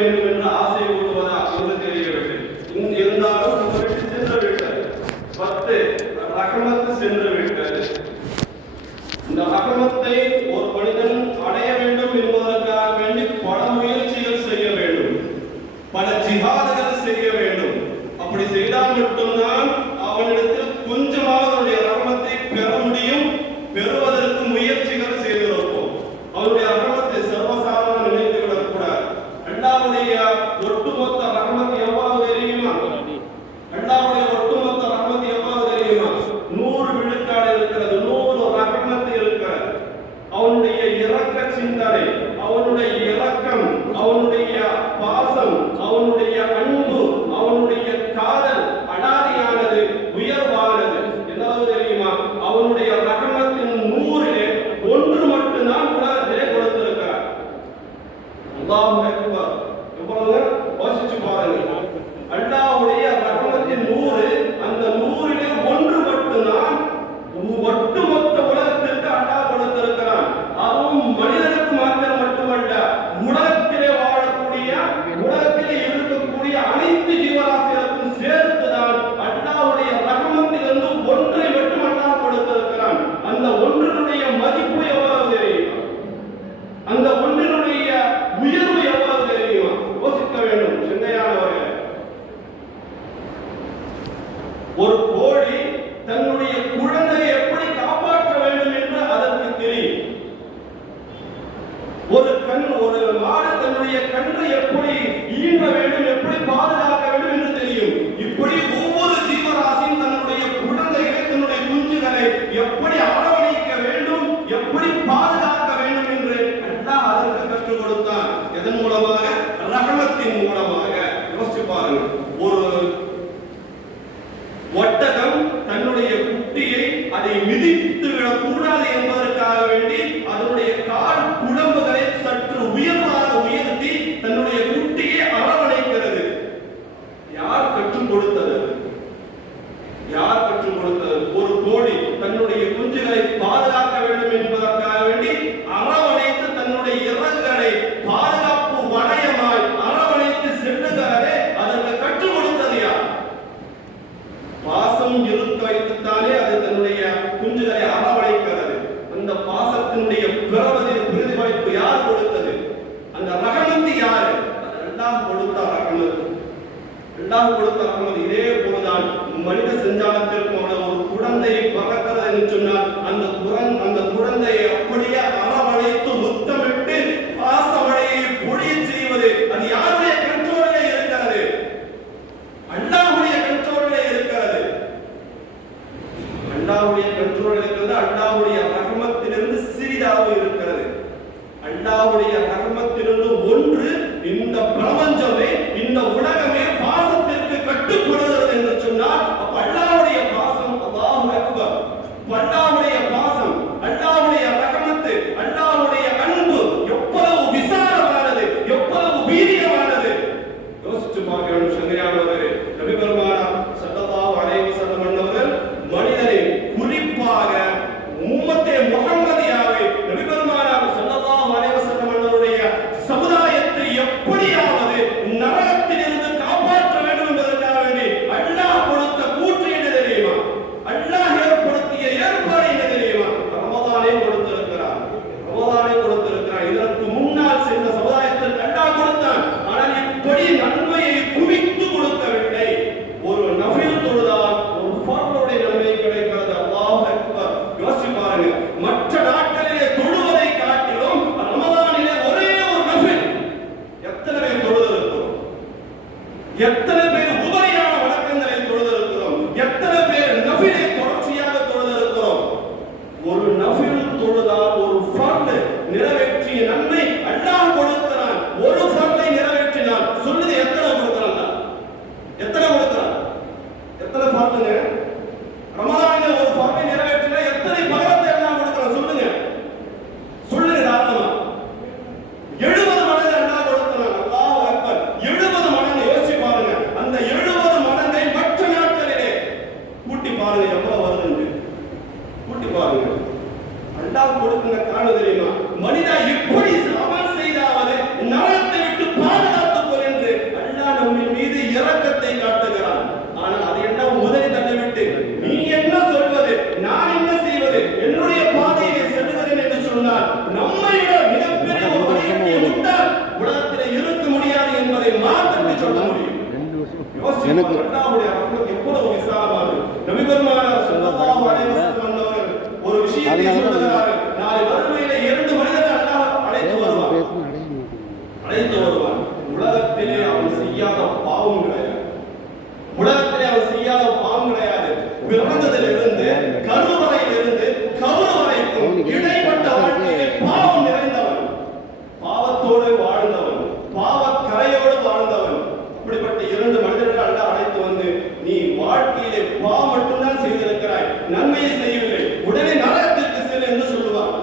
வேண்டும் என்ற ஆசை கொள்வதா என்று தெரியவில்லை. இருந்தாலும் நம்ம விட்டு சென்று விட்டது. 10 ரஹமத்து சென்று விட்டது. இந்த ரஹமத்தை ஒரு மனிதன் அடைய வேண்டும் என்பதற்காக வேண்டி பல முயற்சிகள் செய்ய வேண்டும், பல ஜிஹாதுகள் செய்ய வேண்டும். அப்படி செய்தால் மட்டும்தான் அவனிடத்தில் கொஞ்சமாக அவருடைய ரஹமத்தை பெற முடியும். பெறுவதற்கு முயற்சிகள் செய்திருப்போம். அவருடைய ரஹமத்தை சர்வசாதாரண நினைத்து விடக்கூடாது. அல்லாஹ்வுடைய ஒட்டுமொத்த ரஹமத் எவ்வளவு தெரியுமா? அல்லாஹ்வுடைய ஒட்டுமொத்த ரஹமத் எவ்வளவு தெரியுமா? 100 விழுக்காடு இருக்கிறது. 100 ரஹமத் இருக்கிறது. அவனுடைய இரக்க சிந்தனை, அவனுடைய இரக்கம், அவனுடைய பாசம், அவனுடைய அன்பு, அவனுடைய காதல் அடாதியானது, உயர்வானது. எதாவது தெரியுமா? அவனுடைய ரஹமத்தின் 100லே 1 மட்டும்தான் உலகத்திலே கொடுத்திருக்கிறார். அல்லாஹ் அக்பர். எவ்வளவு யோசிச்சு பாருங்க. அல்லாஹ்வுடைய ரஹமத்தின் 100, அந்த 100லே 1 மட்டும்தான் ஒட்டுமொத்த உலகத்திற்கு அல்லாஹ் கொடுத்திருக்கிறான். அதுவும் மனிதனுக்கு மாத்திரம் மட்டுமல்ல, உலகத்திலே வாழக்கூடிய, உலகத்திலே இருக்கக்கூடிய அனைத்து ஜீவராசிகளுக்கும் சேர்த்துதான் அல்லாஹ்வுடைய ரஹமத்திலிருந்து 1 மட்டும் அல்லாஹ் கொடுத்திருக்கிறான். அந்த 1னுடைய மதிப்பு எவ்வளவு தெரியுமா? அந்த 1னுடைய உயர்வு எவ்வளவு தெரியுமா? யோசிக்க வேண்டும் சிந்தையானவர்களே. ஒரு கோழி தன்னுடைய குழந்தையை எப்படி காப்பாற்ற வேண்டும் என்று அதற்கு தெரியும். ஒரு மாடு தன்னுடைய கன்றை எப்படி ஈன்ற வேண்டும், எப்படி பாதுகாக்க வேண்டும் என்று தெரியும். இப்படி ஒவ்வொரு ஜீவராசியும் தன்னுடைய குழந்தைகளை, தன்னுடைய குஞ்சுகளை எப்படி அரவணைக்க வேண்டும், எப்படி பாதுகாக்க வேண்டும் என்று அல்லாஹ் அதற்கு கற்றுக் கொடுத்தான். எதன் மூலமாக? ரஹமத்தின் மூலமாக. யோசிச்சு பாருங்க. ஒரு ஒட்டகம் தன்னுடைய குட்டியை அதை மிதித்து விடக்கூடாது என்பதற்காக வேண்டி அதனுடைய கால் குழம்புகளை சற்று உயர்வாக உயர்த்தி தன்னுடைய குட்டியை அரவணைக்கிறது. யார் கற்றுக் கொடுத்தது? யார் கற்றுக் கொடுத்தது? ஒரு கோழி தன்னுடைய குஞ்சுகளை பாதுகாக்க வேண்டும் என்பதற்காக வேண்டி அரவணைத்து தன்னுடைய இறகுகளை பாதுகாப்பு வளையமாய் அரவணைத்து செல்லுகிறதே, அதற்கு கற்றுக் கொடுத்தது யார்? பாசம் இருக்க வைத்துத்தானே அது தன்னுடைய குஞ்சுகளை அரவணைக்கிறது. அந்த பாசத்தினுடைய பிரதிபலிப்பு யார் கொடுத்தது? அந்த ரஹமத்து யாரு? அது அல்லாஹ் கொடுத்த ரஹமத். அல்லாஹ் கொடுத்த ரஹமத். இதே போலதான் மனித செஞ்சாலத்திற்கு ஒரு குழந்தையை பறக்கிறது என்று சொன்னால் அந்த குழந்தையை அப்படியே அரவணைத்து முத்தமிட்டு பாசமழையை பொழிய செய்வது அது யாருடைய கண்ட்ரோலிலே இருக்கிறது? அல்லாஹ்வுடைய கண்ட்ரோலிலே இருக்கிறது. அல்லாஹ்வுடைய கண்ட்ரோலில் இருக்கிறது. அல்லாஹ்வுடைய ரஹமத்திலிருந்து சிறிதாக இருக்கிறது. அல்லாஹ்வுடைய ரஹமத்திலிருந்து 1 இந்த பிரபஞ்சமே, இந்த உலகமே பாசத்திற்கு கட்டுப்படுகிறது என்று சொன்னால் அப்ப அல்லாஹ்வுடைய பாசம், அல்லாஹ் அக்பர், அல்லாஹ்வுடைய பாசம், அல்லாஹ்வுடைய ரஹமத், அல்லாஹ்வுடைய அன்பு எவ்வளவு விசாலமானது, எவ்வளவு வீரியமானது. யோசிச்சு பார்க்க வேண்டும் சங்கையானவர்களே. நபி பெருமானார் ஸல்லல்லாஹு அலைஹி வஸல்லம் அவர்கள் மனிதனை, குறிப்பாக உம்மத்தே முஹம்மதியாவை நபி பெருமானார் ஸல்லல்லாஹு அலைஹி வஸல்லம் அவருடைய சமுதாயத்தை எப்படியாவது நரகத்திலிருந்து காப்பாற்ற வேண்டும் என்பதற்காக வேண்டி அல்லாஹ் கொடுத்த கூற்று என்ன தெரியுமா? அல்லாஹ் ஏற்படுத்திய ஏற்பாடு என்ன தெரியுமா? ரமதானை கொடுத்திருக்கிறார். ரமதானை கொடுத்திருக்கிறார். இதற்கு முன்னால் சென்ற சமுதாயத்திற்கு அல்லாஹ் கொடுத்தான். ஆனால் இப்படி நன்மையை குவித்து கொடுக்கவில்லை. ஒரு நஃபில் தொழுதால் ஒரு ஃபர்லுடைய நன்மை கிடைக்கிறது. அல்லாஹ் அக்பர். யோசிச்சு பாருங்க. மற்ற நாட்களிலே தொழுவதை காட்டிலும் ரமதானிலே ஒரே ஒரு நஃபில் எத்தனை பேர் தொழுதிருக்கிறோம்? எத்தனை பேர் உபரியான வணக்கங்களை தொழுதிருக்கிறோம்? எத்தனை பேர் நஃபிலை தொடர்ச்சியாக தொழுதிருக்கிறோம்? ஒரு நஃபில் தொழுதால் ஒரு ஃபர்ல் நிறைவேற்றிய நன்மை அல்லாஹ் கொடுக்கிறான். ஒரு ஃபர்லை நிறைவேற்றினால் சொல்லுது எத்தனை கொடுக்கிறான்? எத்தனை கொடுக்கிறான்? எத்தனை ஃபர்லுங்க? ரமதானிலே ஒரு ஃபர்லை நிறைவேற்றினா எத்தனை பகரத்தை அல்லாஹ் கொடுக்கிறான்? சொல்லுங்க, சொல்லுங்க தாராளமா. 70 மடங்கு அல்லாஹ் கொடுக்கிறான். அல்லாஹ் அக்பர். 70 மடங்கு. யோசிச்சு பாருங்க. அந்த சொல்ல முடியும்? எனக்கு அல்லாஹ்வுடைய ரஹ்மத் எவ்வளவு விசாலமானது. நபி பெருமானார் ஸல்லல்லாஹு அலைஹி வஸல்லம் அவர்கள் ஒரு விஷயத்தை சொல்கிறார்கள். நாளை மறுமையிலே 2 மனிதர்கள் அல்லாஹ் அழைத்து வருவான். உலகத்திலே அவன் செய்யாத பாவம் கிடையாது. உலகத்திலே அவன் செய்யாத பாவம் கிடையாது. பிறந்ததிலிருந்து கருவறையிலிருந்து கபர் வரைக்கும் இடைப்பட்ட வாழ்க்கையிலே பாவம் நிறைந்தவன், பாவத்தோடு வாழ்ந்தவன், பாவக்கரையோடு வாழ்ந்தவன். அப்படிப்பட்ட 2 மனிதர்கள் அல்லாஹ் அழைத்து வந்து, நீ வாழ்க்கையிலே பாவம் மட்டும்தான் செய்திருக்கிறாய், நன்மையை செய்யவில்லை, உடனே நரகத்திற்கு செல் என்று சொல்லுவான்.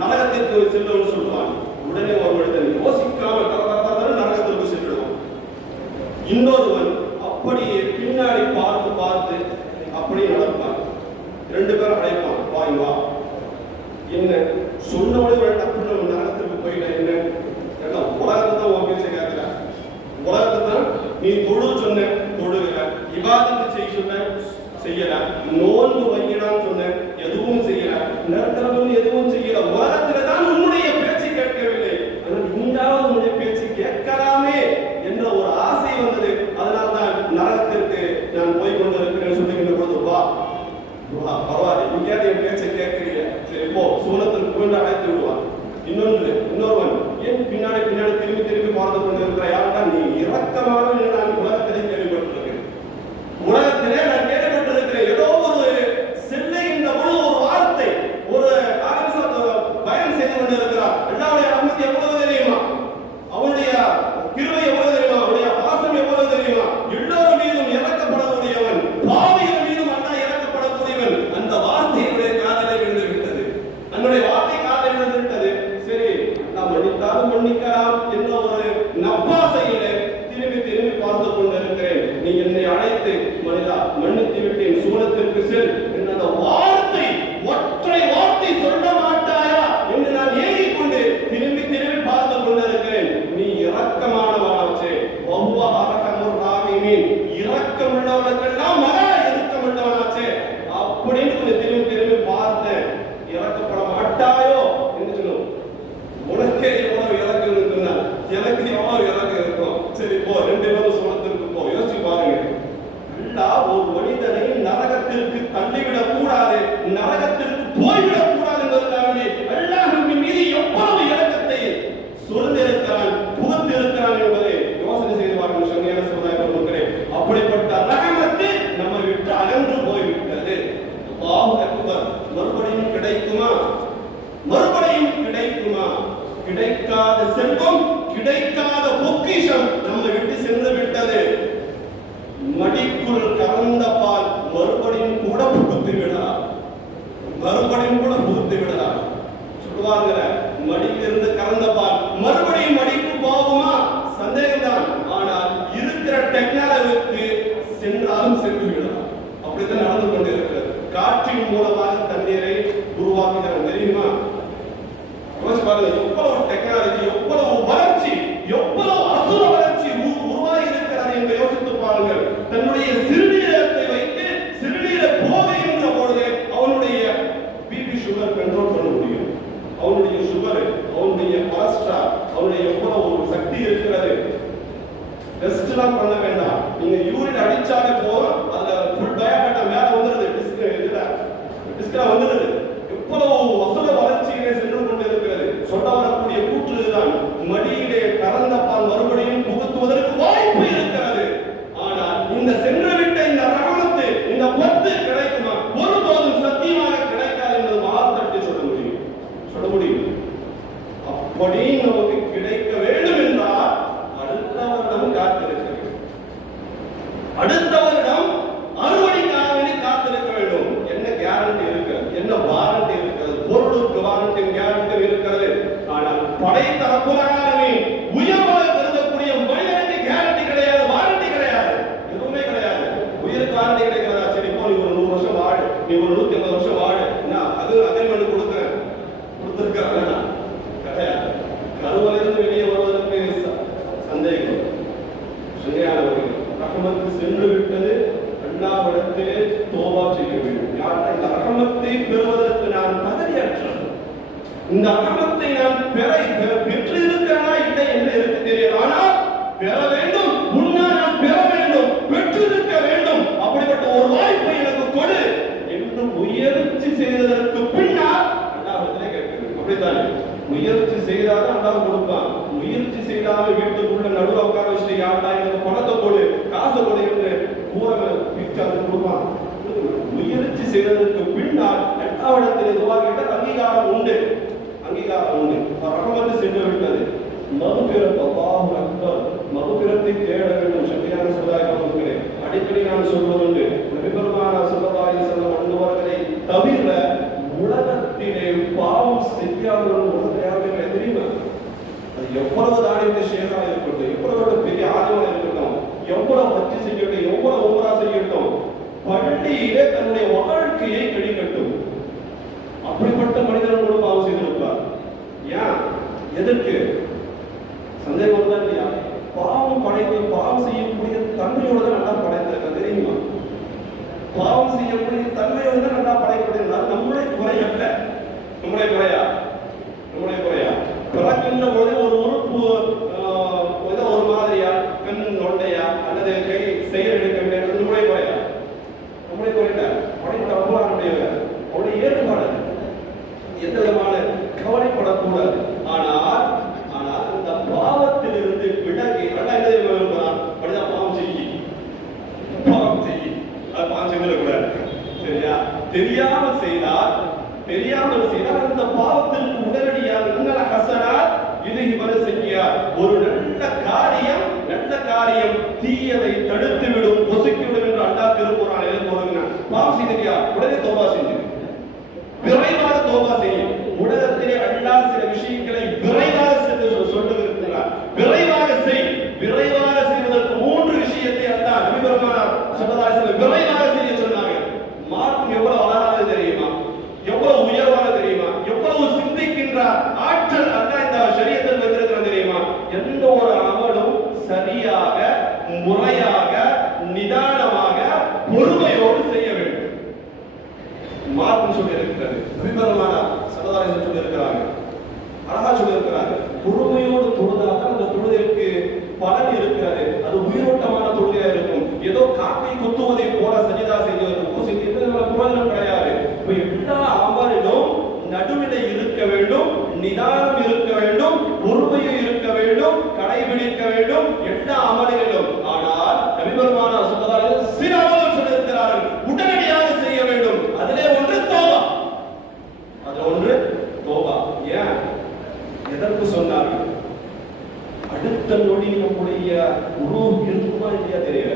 நரகத்திற்கு செல்லுன்னு சொல்லுவான். உடனே ஒரு மனிதன் யோசிக்காமல் நரகத்திற்கு செல்லுவான். இன்னொருவன் அப்படியே பின்னாடி பார்த்து பார்த்து அப்படியே நடப்பான். 2 பேரும் அழைப்பான், வாய் வா. என்ன சொன்னவனே டப்புன்னு நரகத்திற்கு போயிட்ட? என்ன எல்லாம் உலகத்தை தான் உன் பேச்சை கேட்கிற, உலகத்தை தான் நீ தொழு சொன்ன தொழுகிற, இபாதத்து செய்ய சொன்ன செய்யல, நோன்பு வைக்கிறான்னு சொன்ன எதுவும் செய்யல, நிரந்தரம் எதுவும் செய்யல. உலகத்துல தான் உன்னுடைய பேச்சு கேட்கவில்லை, ஆனால் இங்காவது உன்னுடைய பேச்சு கேட்கலாமே என்ற ஒரு ஆசை வந்தது. அதனால் தான் நரகத்திற்கு நான் போய் கொண்டிருக்கிறேன் சொல்லுகின்ற பொழுது, வா வா பரவாயில்லை, இங்கேயாவது என் பேச்சை கேட்கிறீங்க, சரி போ, சூனத்திற்கு போய் அழைத்து விடுவான். இன்னொருவன் ஏன் பின்னாடி திரும்பி திரும்பி பார்த்து கொண்டிருக்கிற? யாருன்னா நீ இரக்கமாக நான் உலகத்திலே கேள்விப்பட்டிருக்கிறேன், உலகத்திலே நான் கேள்விப்பட்டிருக்கிறேன். ஏதோ ஒரு செல்லுகின்ற பொழுது ஒரு வார்த்தை, ஒரு பயன் செய்து கொண்டிருக்கிறார். எல்லாருடைய ரஹ்மத் எவ்வளவு தெரியுமா, அவனுடைய கிருபை எவ்வளவு தெரியுமா, அவனுடைய பாசம் எவ்வளவு தெரியுமா, எல்லோரும் மீதும் இறக்கப்படக்கூடியவன், பாவிகள் மீதும் அல்லாஹ் இறக்கப்படக்கூடியவன். அந்த வார்த்தை என்னுடைய காதிலே விழுந்து விட்டது, என்னுடைய வார்த்தை காதிலே விழுந்து விட்டது. சரி, நான் மன்னித்தாலும் மன்னிக்கலாம் என்ற ஒரு நப்பாசையிலே திரும்பி திரும்பி பார்த்து கொண்டிருக்கிறேன். நீ என்னை அழைத்து, மனிதா மன்னித்து விட்டேன், சூனத்திற்கு செல் என்ற அந்த வார்த்தை, ஒற்றை வார்த்தை சொல்ல மாட்டாயா என்று நான் ஏங்கிக் கொண்டு திரும்பி திரும்பி பார்த்து கொண்டிருக்கிறேன். நீ இரக்கமானவனாச்சே, வஹுவ அர்ஹமுர் ராஹிமீன், இரக்கமுள்ளவனுக்கெல்லாம் மகா இரக்கமுள்ளவனாச்சே அப்படின்னு கொஞ்சம் திரும்பி திரும்பி பார்த்தேன். இறக்கப்பட மாட்டாயோ என்று சொன்னோம். உனக்கே எவ்வளவு இறக்கம் இருக்குன்னா எனக்கு எவ்வளவு இறக்கம் இருக்கும். சரி போ, 2 பேரும் சூனத்திற்கு போ. யோசிச்சு பாருங்க, அல்லாஹ் ஒரு மனிதனை நரகத்திற்கு தள்ளிவிடக் கூடாது, நரகத்திற்கு போய்விடக் கூடாது என்பதற்காக அல்லாஹ்வின் மீது எவ்வளவு இரக்கத்தை சுரந்திருக்கிறான், புகுந்திருக்கிறான் என்பதை யோசனை செய்து பாருங்கள். சங்கையான சமுதாய, அப்படிப்பட்ட ரஹமத்து நம்மை விட்டு அகன்று போய்விட்டது. அல்லாஹு அக்பர். மறுபடியும் கிடைக்குமா? மறுபடியும் கிடைக்குமா? கிடைக்காத செல்வம், கிடைக்காத பொக்கிஷம் நம்மை விட்டு சென்று விட்டது. மடிக்குள் கலந்த பால் மறுபடியும் கூட புகுத்து விடலாம், மறுபடியும் கூட புகுத்து விடலாம். சொல்லுவாங்க, மடியிலிருந்து கலந்த பால் மறுபடியும் மடிக்கு போகுமா? சந்தேகம்தான். ஆனால் இருக்கிற டெக்னாலஜிக்கு சென்றாலும் சென்று விடலாம். அப்படித்தான் நடந்து கொண்டிருக்கிறது. காற்றின் மூலமாக தண்ணீரை உருவாக்குகிறார், தெரியுமா? எவ்வளவு டெக்னாலஜி, எவ்வளவு வளர்ச்சி, எவ்வளவு அசுர வளர்ச்சி உருவாகி இருக்கிறது என்று யோசித்து பாருங்கள். தன்னுடைய சிறுநீரகத்தை வைத்து சிறுநீரக போகின்ற பொழுது அவனுடைய பிபி சுகர் கண்ட்ரோல் பண்ண முடியும். அவனுடைய சுகர், அவனுடைய கொலஸ்ட்ரால், அவனுடைய எவ்வளவு சக்தி இருக்கிறது. டெஸ்ட் எல்லாம் பண்ண வேண்டாம், நீங்க யூரின் அடிச்சாலே போதும், அதுல ஃபுல் பயோடேட்டா மேல வந்துருது, டிஸ்க்ல வந்துருது. எவ்வளவு அசுர வளர்ச்சியிலே சென்று கொண்டிருக்கிறது. சொல்ல வரக்கூடிய கூற்றுதான், மடியிலே கலந்த பால் மறுபடியும் புகுத்துவதற்கு வாய்ப்பு இருக்கிறது. ஆனால் இந்த சென்று விட்ட இந்த ரஹமத்து, இந்த பத்து கிடைக்குமா? ஒருபோதும் சத்தியமாக கிடைக்காது என்பது வார்த்தை சொல்ல முடியும். அப்படி நமக்கு கிடைக்க வேண்டும் என்றால் அடுத்த வருடம் காத்திருக்க வேண்டும், அடுத்த வருடம் அறுவடைக்காக வேண்டி காத்திருக்க வேண்டும். என்ன கேரண்டி இருக்கிறது, என்ன வாரண்டி இருக்கிறது? பொருளுக்கு வாரண்டி கேரண்டி இருக்கிறது. ஆனால் படைத்த ரப்புல் ஆலமீன் உயர்வாக கருதக்கூடிய மனிதனுக்கு கேரண்டி கிடையாது, வாரண்டி கிடையாது, எதுவுமே கிடையாது. உயிருக்கு வாரண்டி கிடைக்கிறதா? சரி போ, நீ ஒரு 100 வருஷம் வாழு, நீ ஒரு 150 வருஷம் வாழு, அது அக்ரிமெண்ட் கொடுத்துருக்கிறேன் கிடையாது. கருவிலிருந்து வெளியே வருவதற்கு சந்தேகம். சரியானவர்கள் ரஹமத்து சென்று விட்டது. அல்லாஹ்விடத்திலே தௌபா செய்ய வேண்டும். யாருன்னா இந்த ரஹமத்தை பெறுவதற்கு நான் தகுதியற்றவன், இந்த ரஹமத்தை நான் பெற்று இருக்கிறேனா இல்லை என்று எனக்கு தெரியாது. ஆனால் பெற வேண்டும், செய்ததற்கு பின்னால் இரண்டாவது இடத்திலே துஆ கேட்டால் அங்கீகாரம் உண்டு. ரஹமத்து சென்று விட்டது. மக்ஃபிரத், அல்லாஹு அக்பர், மக்ஃபிரத்தை தேட வேண்டும். ஷஃபியான சமுதாயத்திலே அடிக்கடி நான் சொல்வதுண்டு, நபி பெருமானார் ஸல்லல்லாஹு அலைஹி வஸல்லம் அன்னவர்களை தவிர உலகத்திலே பாவம் செய்யாதவர்கள் உலகத்தில் யாருமே தெரியுமா? அது எவ்வளவு தாடிய ஷேகா இருக்கட்டும், எவ்வளவு பெரிய ஆதவா இருக்கட்டும், எவ்வளவு ஹஜ் செய்யட்டும், எவ்வளவு உம்ரா செய்யட்டும், பள்ளியிலே தன்னுடைய வாழ்க்கையை கழிக்கட்டும். அப்படிப்பட்ட மனிதன் கூட பாவம் செய்திருப்பார். ஏன்? எதற்கு? சந்தேகம் தான் இல்லையா? பாவம் பாவம் செய்யக்கூடிய தன்மையோட தான் நல்லா படைத்திருக்க தெரியுமா? பாவம் செய்யக்கூடிய தன்மையோட தான் நல்லா படைக்கப்பட்டிருந்தால் நம்முடைய குறை அல்ல. நம்முடைய குறையா பிறக்கின்ற போது ஒரு உறுப்பு ஒரு மாதிரியா, கண் நொண்டையா அல்லது கை செயல் எடுக்க வேண்டிய நம்முடைய குறையா? நம்முடைய குறையில படைத்த அல்லாஹ்வுடைய அவருடைய ஏற்பாடு, எந்த விதமான கவலைப்படக்கூடாது. ஆனால் இந்த பாவத்திலிருந்து விலகி மனிதன் பாவம் செய்ய அது பாவம் செய்யக்கூடாது. சரியா? தெரியாமல் செய்தால் அந்த பாவத்திற்கு உடனடியாக இன்னல ஹஸனாத் இலைஹி வஸய்யியாத், ஒரு நல்ல காரியம் தீயதை தடுத்து விடும், பொசுக்கி விடும் என்று அல்லாஹ் திருக்குர்ஆனிலே கூறுகிறார். பாவம் செய்தியா உடனே தௌபா செஞ்சு விரைவாக தௌபா செய்யும். உலகத்திலே அல்லாஹ் சில விஷயங்களை விரைவாக சொல்லுகிறார். விரைவாக செய்வதற்கு 3 விஷயத்தை அல்லாஹ் நபி பெருமானார் ஸல்லல்லாஹு அலைஹி வஸல்லம் விரைவாக செய்ய சொன்னாங்க. மார்க்கம் எவ்வளவு அழகானது தெரியுமா? எவ்வளவு உயர்வானது தெரியுமா? எவ்வளவு சிந்திக்கின்ற ஆற்றல் அல்லாஹ் இந்த ஷரியத்தில் வைத்திருக்கிறான் தெரியுமா? எந்த ஒரு அமலும் சரியாக, முறையாக, நிதானமாக, பொறுமையோடு செய்ய வேண்டும். மார்க்கம் சொல்லி இருக்கிறது. நபி பெருமானார் ஸல்லல்லாஹு அலைஹி வஸல்லம் சொல்லி இருக்கிறாங்க, அழகா சொல்லி இருக்கிறாங்க. பொறுமையோடு தொழுதாக அந்த தொழுகைக்கு பலன் இருக்கிறது. அது உயிரோட்டமான தொழுகையா இருக்கும். ஏதோ காக்கை குத்துவதை போல சஜிதா செய்வதற்கு பிரயோஜனம் கிடையாது. எல்லா அமலிலும் நடுநிலை இருக்க வேண்டும், நிதானம் இருக்க வேண்டும், பொறுமையும் இருக்க வேண்டும், கடைபிடிக்க வேண்டும் எல்லா அமலிலும். ஆனால் நபி பெருமானார் ஸல்லல்லாஹு அலைஹி வஸல்லம் சில அமல்கள் சொல்லியிருக்கிறார்கள், உடனடியாக செய்ய வேண்டும். அதிலே ஒன்று தௌபா. ஏன்? எதற்கு சொன்னார்கள்? அடுத்த நொடி நம்முடைய உருவம் இருக்குமா இல்லையா தெரியல.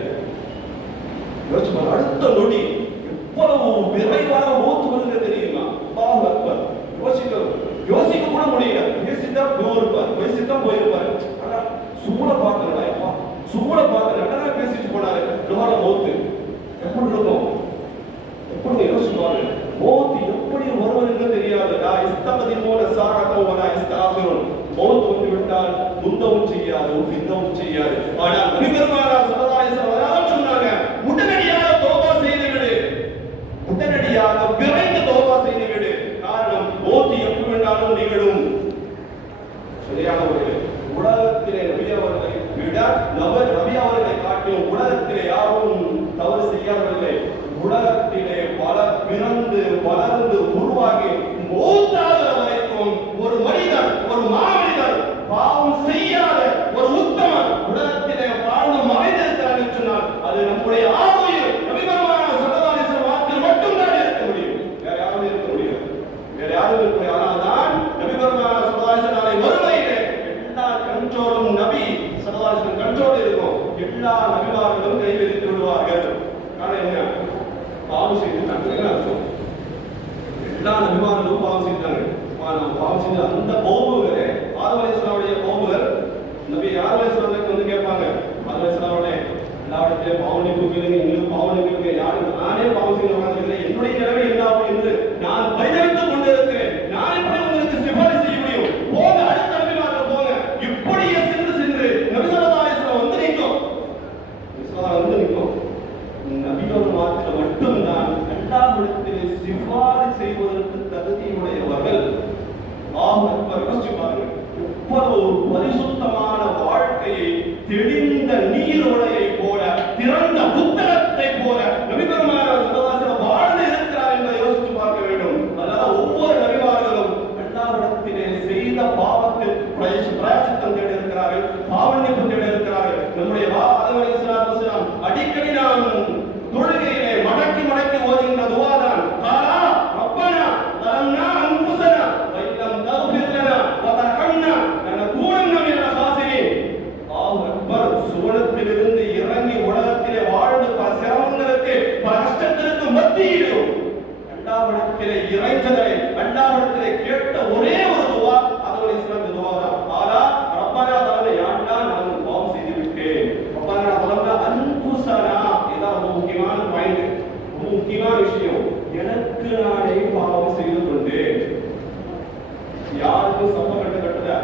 அடுத்த நொடி எவ்வளவு விரைவாக மூத்து வருகிறது தெரியுமா? அல்லாஹ் அக்பர். யோசிக்க கூட முடியல. பேசிட்டா போயிருப்பாரு. ஆனா சூட பார்க்கறா பேசிட்டு போனாரு. மூத்து எப்படி இருக்கும்? எப்படி யோசிச்சுவாரு? மௌத் எப்படி வருவதென்று தெரியாது. மௌத் வந்து விட்டால் முந்தவும் செய்யாது, பிந்தவும் செய்யாது. ஆனால் நபி பெருமானார் ஸல்லல்லாஹு அலைஹி வஸல்லம் சொன்னாங்க, உடனடியாக தௌபா செய்து விடு, உடனடியாக விரைந்து தௌபா செய்து விடு. காரணம் மௌத் எப்ப வேண்டாலும் நிகழும். சரியானவர்களே, உலகத்திலே நபி அவர்களை விட நபி அவர்களை காட்டிலும் உலகத்திலே யாரும் தவறு செய்யாதவர்களே. உலகத்திலே பலர் பிறந்து வளர்ந்து உருவாகி மௌத்தாகிற வரைக்கும் ஒரு மனிதன், ஒரு மாமனிதன் பாவம் செய்யாத ஒரு உத்தமன் உலகத்திலே வாழ்ந்து மறைந்திருக்கிறார் என்று சொன்னால் அது நம்முடைய ஆயுள் நபி பெருமானார் ஸல்லல்லாஹு அலைஹி வஸல்லம் வாக்கில் மட்டும்தான் இருக்க முடியும். வேற யாரும் இருக்க முடியாது. அதனால்தான் நபி பெருமானார் ஸல்லல்லாஹு அலைஹி வஸல்லம் வறுமையிலே எல்லா கண்ட்ரோலும் நபி ஸல்லல்லாஹு அலைஹி வஸல்லம் கண்ட்ரோல் இருக்கும். எல்லா நபிமார்களும் கை வைத்து விடுவார்கள். காரணம் என்ன? பாவம் செய்தாங்க. எல்லா நபிமார்களும் பாவம் செய்தாங்க. பாவம் செஞ்ச அந்த கோபுகளே ஆதம் அலைஹிஸ்ஸலாமுடைய கோபுகள் நபி ஆதம் அலைஹிஸ்ஸலாமுக்கு வந்து கேட்பாங்க, ஆதம் அலைஹிஸ்ஸலாமுடைய எல்லாவற்றையும் பாவனைக்கு கேளுங்க, எங்களுக்கு பாவனைக்கு யாரும் நானே பாவம் செய்யறவங்க என்னுடைய நிலைமை என்ன என்று நான் பரிதவித்துக் கொண்டிருக்கிறேன். நான் எப்படி உங்களுக்கு சிபாரிசு செய்ய முடியும்? போங்க, அடுத்த நபிமார்கள் போங்க. இப்படியே சென்று நபி ஸல்லல்லாஹு அலைஹி வஸல்லம் வந்து நிற்கும். நபிகள் மாத்திரம் மட்டும்தான் அல்லாஹ்விடத்திலே சிபாரிசு செய்வதற்கு தகுதியுடையவர்கள். எவ்வளவு பரிசுத்தமான வாழ்க்கையை தெளிந்த நீரோடையை போல திறந்த புத்தகத்தை சுவனத்திலிருந்து இறங்கி உலகத்திலே வாழ்ந்து பல சிரமங்களுக்கு பல கஷ்டத்திற்கு மத்தியிலும் அல்லாஹ்விடத்திலே இறைஞ்சதை அல்லாஹ்விடத்திலே கேட்ட ஒரே ஒரு துவா அதனுடைய சிறந்த துவா தான். ஆனா ரப்பனா தலனா யாண்டா நான் பாவம் செய்து விட்டேன். ரப்பனா தலனா அன்ஃபுஸனா இதான் ரொம்ப முக்கியமான பாயிண்ட், ரொம்ப முக்கியமான விஷயம். எனக்கு நானே பாவம் செய்து கொண்டேன். யாருக்கும் சப்ப கட்டல,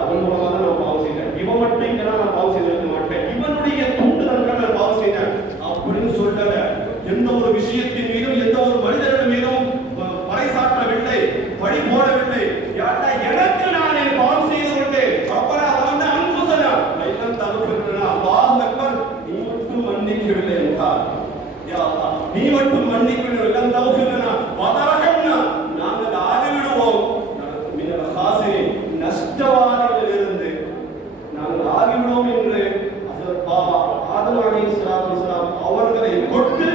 அவன் மூலமா தான் நான் பாவம் செய்தேன், இவன் மட்டும் இங்க நான் பாவம் செய்திருக்க மாட்டேன், இவனுடைய தூண்டுதல் நான் பாவம் செய்தேன் அப்படின்னு சொல்லல. எந்த ஒரு விஷயத்தின் மீதும் எந்த ஒரு மனிதர்கள் மீதும் பறைசாற்றவில்லை, பழி போடவில்லை. யாரா எனக்கு நானே பாவம் செய்து கொண்டேன். அப்பறா அவன் அன்புசனா லைலன் தகுபிரனா அல்லாஹ் அக்பர், நீ மட்டும் மன்னிக்கவில்லை என்றார். யா அல்லாஹ், நீ மட்டும் மன்னிக்கவில்லை, லைலன் தகுபிரனா வதரஹம்னா, நாங்கள் ஆகிவிடுவோம் மினல் ஹாசிரின், நஷ்டவாதிகளிலிருந்து நாங்கள் ஆகிவிடுவோம் என்று ஆதம் அலைஹிஸ்ஸலாத்து வஸலாம் அவர்களை கொண்டு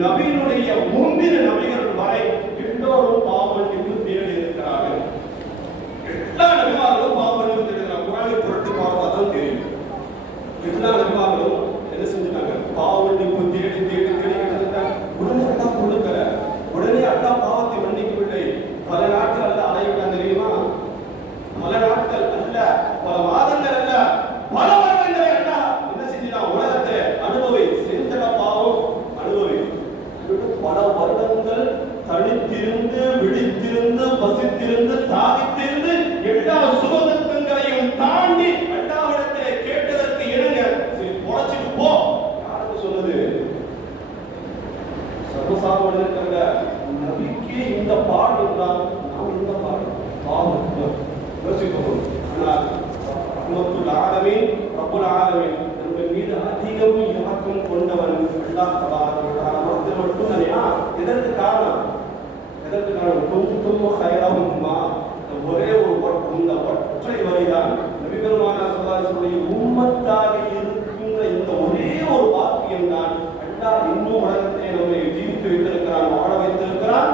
நபியினுடைய முந்தின நபிகள் வரை எல்லோரும் பாவமன்னிப்பு தேடி இருக்கிறார்கள். எல்லா நபிமார்களும் பாவமன்னிப்பு தேடுகிறாங்க. குர்ஆனை புரட்டி பார்த்தா தான் தெரியும். எல்லா நபிமார்களும் என்ன செஞ்சாங்க? பாவமன்னிப்பு தேடி தேடி தேடி கிடந்தாங்க. உடனே அல்லாஹ் கொடுக்கல, உடனே அல்லாஹ் பாவத்தை மன்னிக்கவில்லை. பல நாட்கள் அல்ல அலைவிட்டான் தெரியுமா? பல நாட்கள் அல்ல, பல மாதங்கள் அல்ல, பல வருடங்களை அல்ல என்ன செஞ்சான்? உலகத்தை அனுபவி, செஞ்ச பாவம் அனுபவி. பல வருடங்கள் தனித்திருந்து விழித்திருந்து பசித்திருந்து தாகித்திருந்து எல்லா சுகதுக்கங்களையும் தாண்டி அல்லாஹ்விடத்திலே கேட்டதற்கு இணங்க சரி பொழைச்சிட்டு போ. யாருக்கு சொன்னது? சர்வசாதாரண இருக்கிற நபிக்கு இந்த பாடு தான். நாம் இந்த பாடு பாவம் யோசிப்போம். ஆனால் ரஹ்மத்துல் ஆலமீன் ரப்புல் ஆலமீன் நம்ம மீது அதிகம் இரக்கம் கொண்டவன் அல்லாஹ் தபாரக வ தஆலா மட்டும் இல்லையா? இதற்கு காரணம் குந்தும் கைரம் உம்மா, ஒரே ஒரு இந்த ஒற்றை வரிதான் நபி பெருமானார் ஸல்லல்லாஹு அலைஹி வஸல்லம் உம்மத்தாக இருக்கின்ற இந்த ஒரே ஒரு வாக்கியம் தான் அல்லாஹ் இன்னும் உலகத்தை நம்மை ஜீவித்து வைத்திருக்கிறான், வாழ வைத்திருக்கிறான்.